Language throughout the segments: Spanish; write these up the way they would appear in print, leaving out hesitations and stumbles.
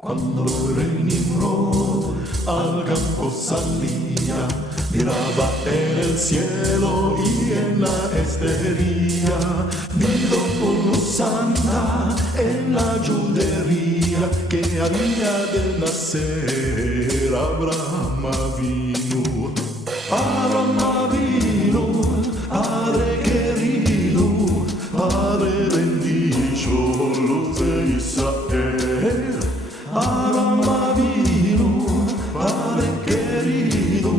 Cuando el rey Nimrod al campo salía, miraba en el cielo y en la estrella, viendo por luz santa en la judería que había de nacer Abraham Avinu. Abraham Avinu, Padre querido, Padre bendito, luz de Israel. Abraham Avinu, Padre querido,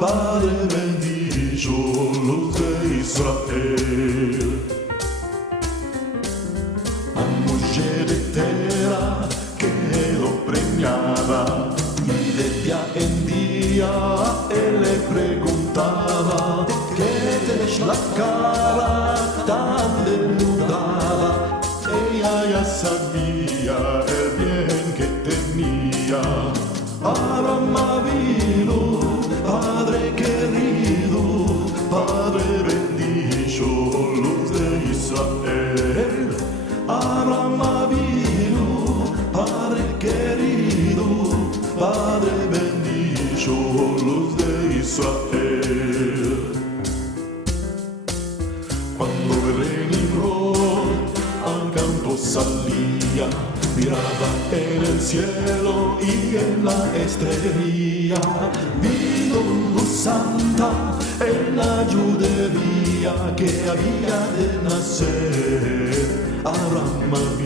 Padre bendito, luz de Israel. A mujer de Tera quedó preñada y de día en día él le preguntaba: ¿qué tienes la cara tan desnudada? Ella ya sabía el bien que tenía. Abraham Avinu, Padre querido, Padre bendito, luz de Israel. Abraham Avinu, Padre querido, Padre bendito, luz de Israel. Cuando el rey Nimrod al campo salía, miraba en el cielo y en la estrella, viendo luz santa en la judería que había de nacer Abraham.